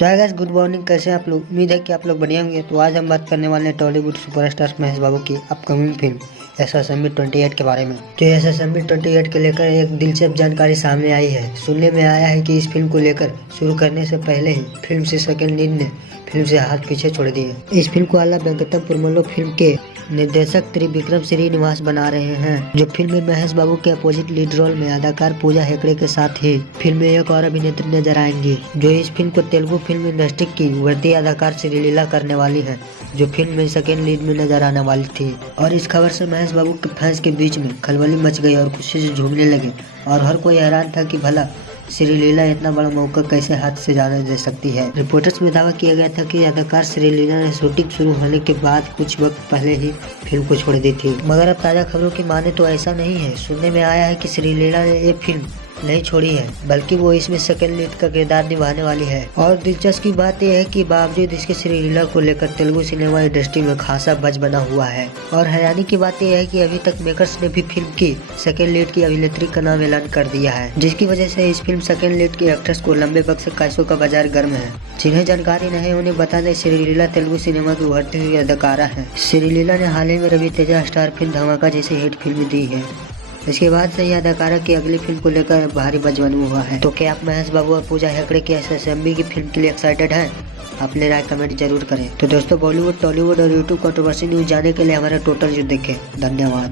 Guys good morning, कैसे हैं आप लोग। उम्मीद है कि आप लोग बढ़िया होंगे। तो आज हम बात करने वाले हैं टॉलीवुड सुपरस्टार महेश बाबू की अपकमिंग फिल्म एसएसएमबी 28 के बारे में। तो एसएसएमबी 28 के लेकर एक दिलचस्प जानकारी सामने आई है। सुनने में आया है कि इस फिल्म को लेकर शुरू करने से पहले ही फिल्म से सेकंड लीड ने फिल्म से हाथ पीछे छोड़ दिए। इस फिल्म को आला वेंकटम पुरमलो फिल्म के निर्देशक त्रिविक्रम श्रीनिवास बना रहे हैं, जो फिल्म में महेश बाबू के अपोजिट लीड रोल में अदाकार पूजा हेगड़े के साथ ही फिल्म में एक और अभिनेत्री नजर आएंगी, जो इस फिल्म को तेलुगु फिल्म इंडस्ट्री की उभरती अदाकार श्रीलीला करने वाली है, जो फिल्म में सेकेंड लीड में नजर आने वाली थी। और इस खबर से महेश बाबू के फैंस के बीच में खलबली मच गई और खुशी से झूमने लगे, और हर कोई हैरान था कि भला श्रीलीला इतना बड़ा मौका कैसे हाथ से जाने दे सकती है। रिपोर्टर्स में दावा किया गया था कि अदाकार श्रीलीला ने शूटिंग शुरू होने के बाद कुछ वक्त पहले ही फिल्म को छोड़ दी थी, मगर अब ताज़ा खबरों की माने तो ऐसा नहीं है। सुनने में आया है कि श्रीलीला ने ये फिल्म नहीं छोड़ी है, बल्कि वो इसमें सेकंड लीड का किरदार निभाने वाली है। और दिलचस्प की बात यह है कि बावजूद इसके श्रीलीला को लेकर तेलुगु सिनेमा इंडस्ट्री में खासा बज बना हुआ है। और हैरानी की बात यह है कि अभी तक मेकर्स ने भी फिल्म की सेकंड लीड की अभिनेत्री का नाम ऐलान कर दिया है, जिसकी वजह से इस फिल्म सेकंड लीड के एक्ट्रेस को लंबे वक्त से कैसों का बाजार गर्म है। जिन्हें जानकारी नहीं उन्हें बता दें, श्रीलीला तेलुगु सिनेमा की उभरती हुई अदाकारा है। श्रीलीला ने हाल ही में रवि तेजा स्टार फिल्म धमाका जैसी हिट फिल्म दी है। इसके बाद से यह अदाकारा की अगली फिल्म को लेकर भारी बज बना हुआ है। तो क्या आप महेश बाबू और पूजा हेगड़े की एसएसएमबी की फिल्म के लिए एक्साइटेड हैं? अपने राय कमेंट जरूर करें। तो दोस्तों, बॉलीवुड, टॉलीवुड और यूट्यूब कंट्रोवर्सी न्यूज जानने के लिए हमारा टोटल जो देखें। धन्यवाद।